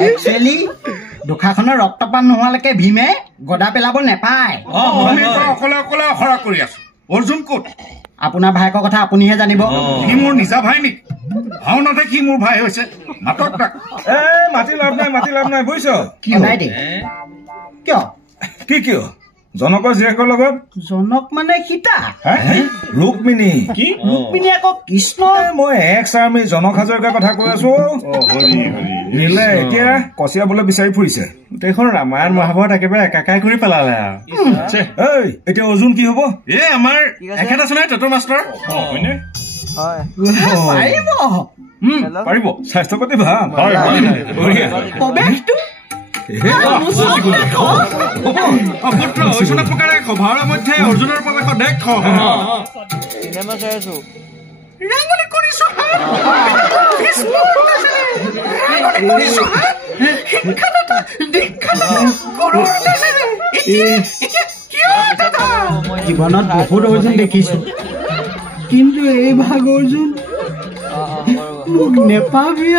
Actually দুখাখনৰ ৰক্তপাত নোহোৱালৈকে ভীমে গদা পেলাব নেপায়। অকলে অকলে অখৰা কৰি আছো। অৰ্জুন ক'ত? আপোনাৰ ভায়েকৰ কথা আপুনিহে জানিব। সি মোৰ নিজা ভাই নেকি? ভাওনাতে সি মোৰ ভাই হৈছে। মাতক তাক। মাতি লাভ নাই বুজিছ। কি নাই দে কিয়? কিয় জনকৰ জীয়েকৰ লগত? জনক মানে সীতা? ৰুক্মিণী। কি ৰুক্মিণী আকৌ কৃষ্ণ? মই এক্স আৰ্মি জনক হাজৰিকাৰ কথা কৈ আছো। নিলে এতিয়া কচিয়াবলৈ বিচাৰি ফুৰিছে। গোটেইখন ৰামায়ণ মহাভাৰত একেবাৰে একাকাৰ কৰি পেলালে আৰু। এতিয়া অৰ্জুন কি হব? আমাৰ এখেত আছে নহয় টেটৰ মাষ্টৰ। পাৰিব স্বাস্থ্য পাতি ভাল। প্ৰৱেশটো ভাওনাৰ মধ্যে অৰ্জুনৰ প্ৰৱেশ দেখ চিনেমা চাই আছো। জীৱনত বহুত অৰ্জুন দেখিছো, কিন্তু এই ভাগ অৰ্জুন মোক নেপাবি।